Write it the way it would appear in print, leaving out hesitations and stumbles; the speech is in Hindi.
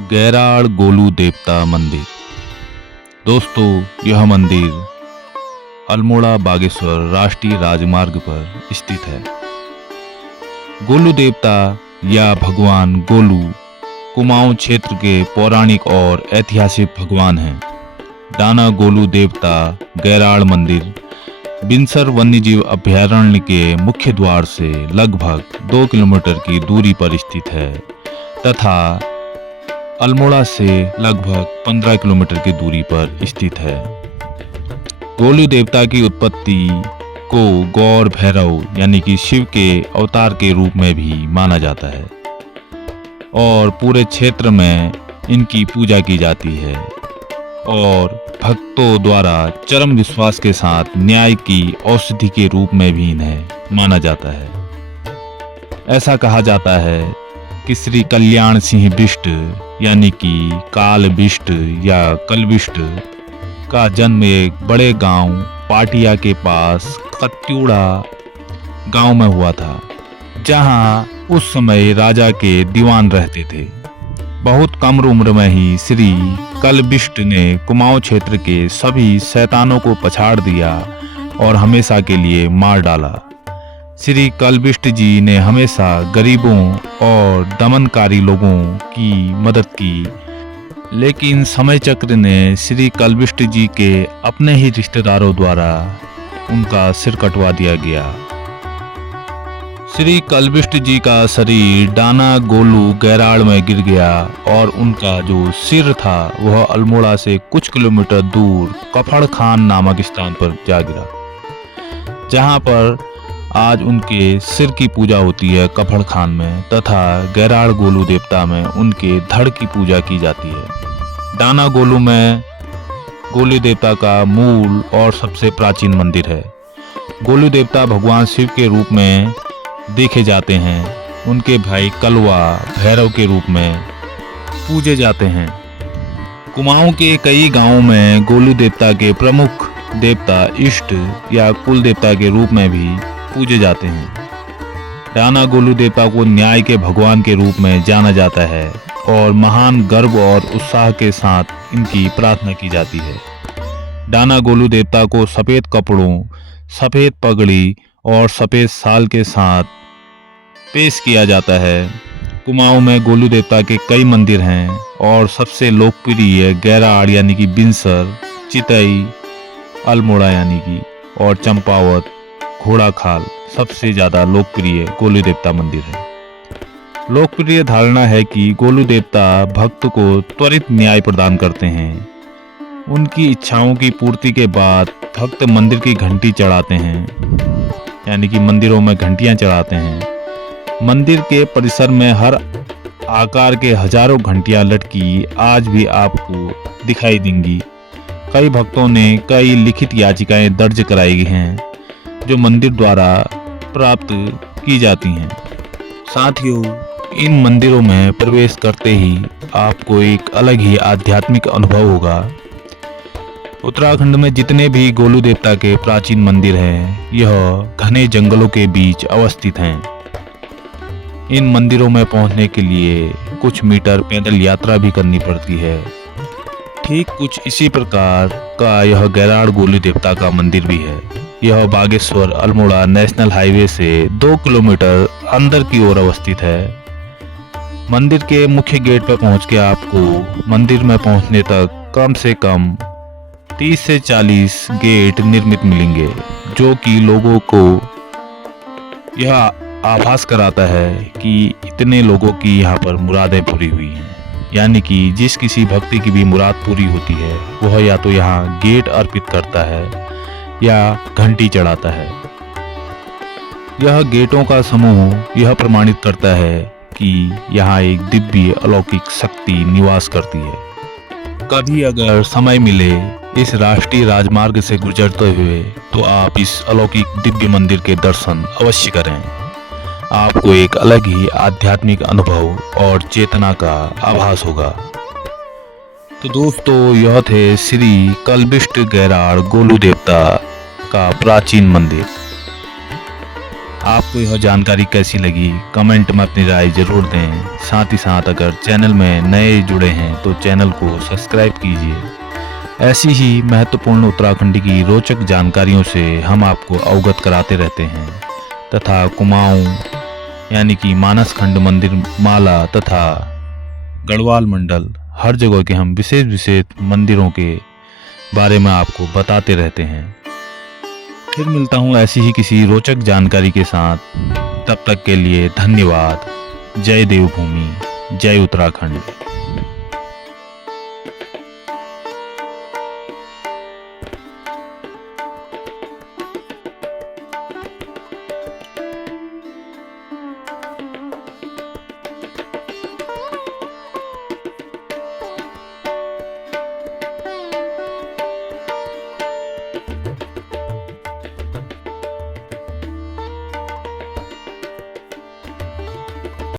गैराड़ गोलू देवता मंदिर। दोस्तों, यह मंदिर अल्मोड़ा बागेश्वर राष्ट्रीय राजमार्ग पर स्थित है। गोलू देवता या भगवान गोलू कुमाऊं क्षेत्र के पौराणिक और ऐतिहासिक भगवान हैं। डाना गोलू देवता गैराड़ मंदिर बिनसर वन्यजीव अभयारण्य के मुख्य द्वार से लगभग 2 किलोमीटर की दूरी पर स्थित है तथा अल्मोड़ा से लगभग 15 किलोमीटर की दूरी पर स्थित है। गोलू देवता की उत्पत्ति को गौर भैरव यानी कि शिव के अवतार के रूप में भी माना जाता है और पूरे क्षेत्र में इनकी पूजा की जाती है और भक्तों द्वारा चरम विश्वास के साथ न्याय की औषधि के रूप में भी इन्हें माना जाता है। ऐसा कहा जाता है कि श्री कल्याण सिंह बिष्ट यानी कि काल बिष्ट या कलबिष्ट का जन्म एक बड़े गांव पाटिया के पास कत्यूड़ा गांव में हुआ था, जहां उस समय राजा के दीवान रहते थे। बहुत कम उम्र में ही श्री कलबिष्ट ने कुमाऊं क्षेत्र के सभी शैतानों को पछाड़ दिया और हमेशा के लिए मार डाला। श्री कलबिष्ट जी ने हमेशा गरीबों और दमनकारी लोगों की मदद की, लेकिन समय चक्र ने श्री कलबिष्ट जी के अपने ही रिश्तेदारों द्वारा उनका सिर कटवा दिया गया। श्री कलबिष्ट जी का शरीर डाना गोलू गैराड़ में गिर गया और उनका जो सिर था वह अल्मोड़ा से कुछ किलोमीटर दूर कफड़ खान नामक स्थान पर जा गिरा, जहां पर आज उनके सिर की पूजा होती है कफड़ खान में, तथा गैराड़ गोलू देवता में उनके धड़ की पूजा की जाती है। डाना गोलू में गोलू देवता का मूल और सबसे प्राचीन मंदिर है। गोलू देवता भगवान शिव के रूप में देखे जाते हैं। उनके भाई कलवा भैरव के रूप में पूजे जाते हैं। कुमाऊं के कई गांवों में गोलू देवता के प्रमुख देवता इष्ट या कुल देवता के रूप में भी पूजे जाते हैं। डाना गोलू देवता को न्याय के भगवान के रूप में जाना जाता है और महान गर्व और उत्साह के साथ इनकी प्रार्थना की जाती है। डाना गोलू देवता को सफ़ेद कपड़ों, सफ़ेद पगड़ी और सफ़ेद शाल के साथ पेश किया जाता है। कुमाऊं में गोलू देवता के कई मंदिर हैं और सबसे लोकप्रिय गैराड़ यानी कि बिनसर, चितई, अल्मोड़ा यानी कि और चंपावत, घोड़ाखाल सबसे ज़्यादा लोकप्रिय गोलू देवता मंदिर है। लोकप्रिय धारणा है कि गोलू देवता भक्त को त्वरित न्याय प्रदान करते हैं। उनकी इच्छाओं की पूर्ति के बाद भक्त मंदिर की घंटी चढ़ाते हैं, यानी कि मंदिरों में घंटियां चढ़ाते हैं। मंदिर के परिसर में हर आकार के हजारों घंटियां लटकी आज भी आपको दिखाई देंगी। कई भक्तों ने कई लिखित याचिकाएं दर्ज कराई हैं जो मंदिर द्वारा प्राप्त की जाती हैं। साथियों, इन मंदिरों में प्रवेश करते ही आपको एक अलग ही आध्यात्मिक अनुभव होगा। उत्तराखंड में जितने भी गोलू देवता के प्राचीन मंदिर हैं, यह घने जंगलों के बीच अवस्थित हैं। इन मंदिरों में पहुंचने के लिए कुछ मीटर पैदल यात्रा भी करनी पड़ती है। ठीक कुछ इसी प्रकार का यह गैराड़ गोलू देवता का मंदिर भी है। यह बागेश्वर अल्मोड़ा नेशनल हाईवे से 2 किलोमीटर अंदर की ओर अवस्थित है। मंदिर के मुख्य गेट पर पहुंच के आपको मंदिर में पहुंचने तक कम से कम 30 से 40 गेट निर्मित मिलेंगे, जो कि लोगों को यह आभास कराता है कि इतने लोगों की यहाँ पर मुरादें पूरी हुई हैं। यानी कि जिस किसी भक्ति की भी मुराद पूरी होती है वह या तो यहाँ गेट अर्पित करता है या घंटी चढ़ाता है। यह गेटों का समूह यह प्रमाणित करता है कि यहाँ एक दिव्य अलौकिक शक्ति निवास करती है। कभी अगर समय मिले इस राष्ट्रीय राजमार्ग से गुजरते हुए तो आप इस अलौकिक दिव्य मंदिर के दर्शन अवश्य करें। आपको एक अलग ही आध्यात्मिक अनुभव और चेतना का आभास होगा। तो दोस्तों, यह थे श्री कलबिष्ट गैराड़ गोलू देवता का प्राचीन मंदिर। आपको यह जानकारी कैसी लगी कमेंट में अपनी राय जरूर दें। साथ ही साथ अगर चैनल में नए जुड़े हैं तो चैनल को सब्सक्राइब कीजिए। ऐसी ही महत्वपूर्ण उत्तराखंड की रोचक जानकारियों से हम आपको अवगत कराते रहते हैं तथा कुमाऊं यानी कि मानसखंड मंदिर माला तथा गढ़वाल मंडल हर जगह के हम विशेष मंदिरों के बारे में आपको बताते रहते हैं। फिर मिलता हूँ ऐसी ही किसी रोचक जानकारी के साथ। तब तक के लिए धन्यवाद। जय देवभूमि, जय उत्तराखंड।